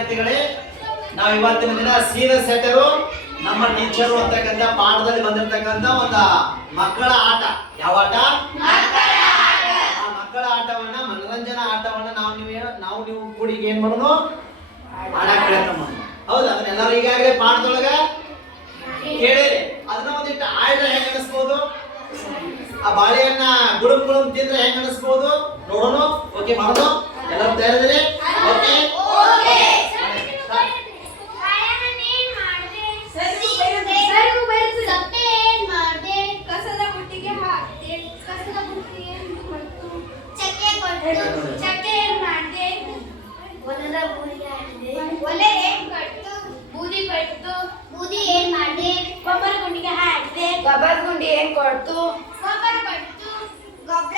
ವಿದ್ಯಾರ್ಥಿಗಳೇ, ನಾವು ಇವತ್ತಿನ ದಿನ ಸೀನಿಯರ್ ಸೆಟರು, ನಮ್ಮ ಟೀಚರು ಅಂತಕ್ಕಂಥ ಪಾಠದಲ್ಲಿ ಬಂದಿರತಕ್ಕಂಥ ಒಂದು ಮಕ್ಕಳ ಆಟ. ಯಾವ ಆಟ? ಆ ಮಕ್ಕಳ ಆಟವನ್ನ, ಮನರಂಜನಾ ಆಟವನ್ನ ನಾವು ನೀವು ನಾವು ನೀವು ಕೂಡಿ ಏನ್ ಮಾಡೋದು? ಆಡಕ್ ಪ್ರಯತ್ನ ಮಾಡೋದು. ಹೌದಾ ಅದನ್ನೆಲ್ಲರೂ ಈಗಾಗಲೇ ಪಾಠದೊಳಗ ಕೇಳಿರಿ. ಅದನ್ನ ಒಂದಿಟ್ಟು ಆಯ್ದ ಹೆಂಗ್ ಅನಿಸ್ಬೋದು? ಆ ಬಾಳೆಹಣ್ಣ ಗುಡುಮ್ ಗುಡುಮ್ ತಿಂದ್ರೆ ಹೆಂಗ್ ಅನಿಸ್ಬೋದು? ನೋಡೋಣ. ಓಕೆ ಮಾಡೋಣ. ಎಲ್ಲರೂ ತಯಾರಿದ್ರೆ ಗೊಬ್ಬರ ಗುಂಡಿಗೆ ಹಾಕಿದೆ ಗೊಬ್ಬರ ಗುಂಡಿ ಏನ್ ಕೊಡ್ತು? ಗೊಬ್ಬರ ಕೊಡ್ತು ಗೊಬ್ಬರ